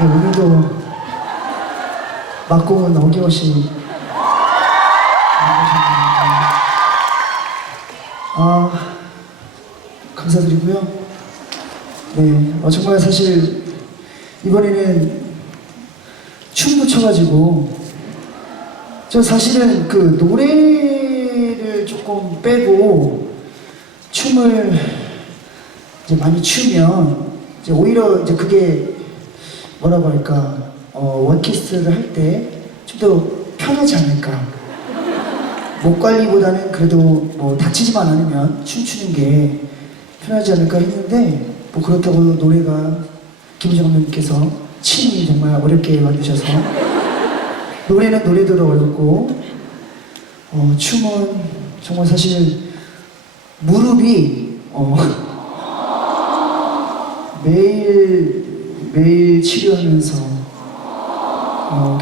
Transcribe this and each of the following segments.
네, 오늘도 막공은 어김없이 아 감사드리고요. 네, 어, 정말 사실 이번에는 춤도 춰가지고 저 사실은 그 노래를 조금 빼고 춤을 이제 많이 추면 이제 오히려 이제 그게 뭐라고 할까? 어, 원키스를 할 때 좀 더 편하지 않을까? 목 관리보다는 그래도 뭐 다치지만 않으면 춤추는 게 편하지 않을까 했는데 뭐 그렇다고 노래가 김우정 감독님께서 춤이 정말 어렵게 만드셔서 노래는 노래대로 어렵고 어, 춤은 정말 사실 무릎이 어, 매일 매일 치료하면서 어,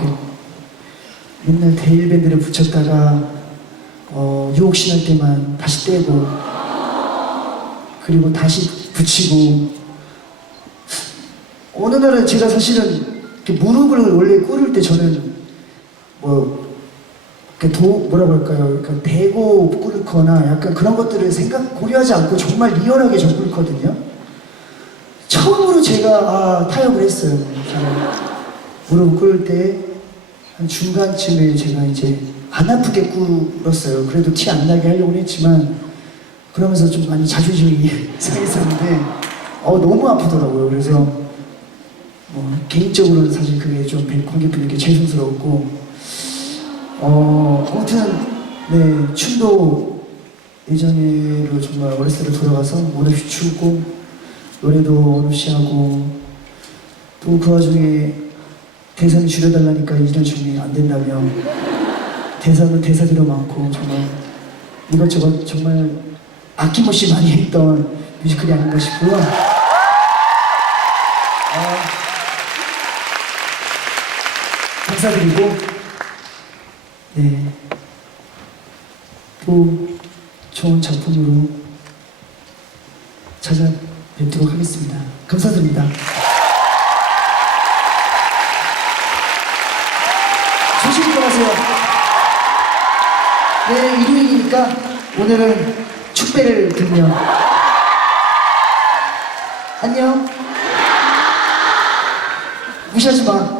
맨날 데일밴드를 붙였다가 어, 유혹 신을 때만 다시 떼고 그리고 다시 붙이고 어느 날은 제가 사실은 무릎을 원래 꿇을 때 저는 뭐 도 뭐라고 할까요? 그러니까 대고 꿇거나 약간 그런 것들을 생각 고려하지 않고 정말 리얼하게 저 꿇거든요. 처음으로 제가 아, 타협을 했어요. 무릎 꿇을 때 한 중간쯤에 제가 이제 안 아프게 꿇었어요. 그래도 티 안 나게 하려고 했지만 그러면서 좀 많이 자존심이 상했었는데 어 너무 아프더라고요. 그래서 뭐 개인적으로는 사실 그게 좀 관객분들께 죄송스럽고 어 아무튼 네 춤도 예전에로 정말 어렸을 때 돌아가서 원없이 추고 노래도 원없이 하고 또 그 와중에 대사를 줄여달라니까 1년 중에 안 된다며 대사는 대사대로 많고 정말 이것저것 정말 아낌없이 많이 했던 뮤지컬이 아닌가 싶고요. 어, 감사드리고 네. 또 좋은 작품으로 찾아 뵙도록 하겠습니다. 감사드립니다. 조심히 들어가세요. 네, 일요일이니까 오늘은 축배를 들며 안녕. 무시하지 마.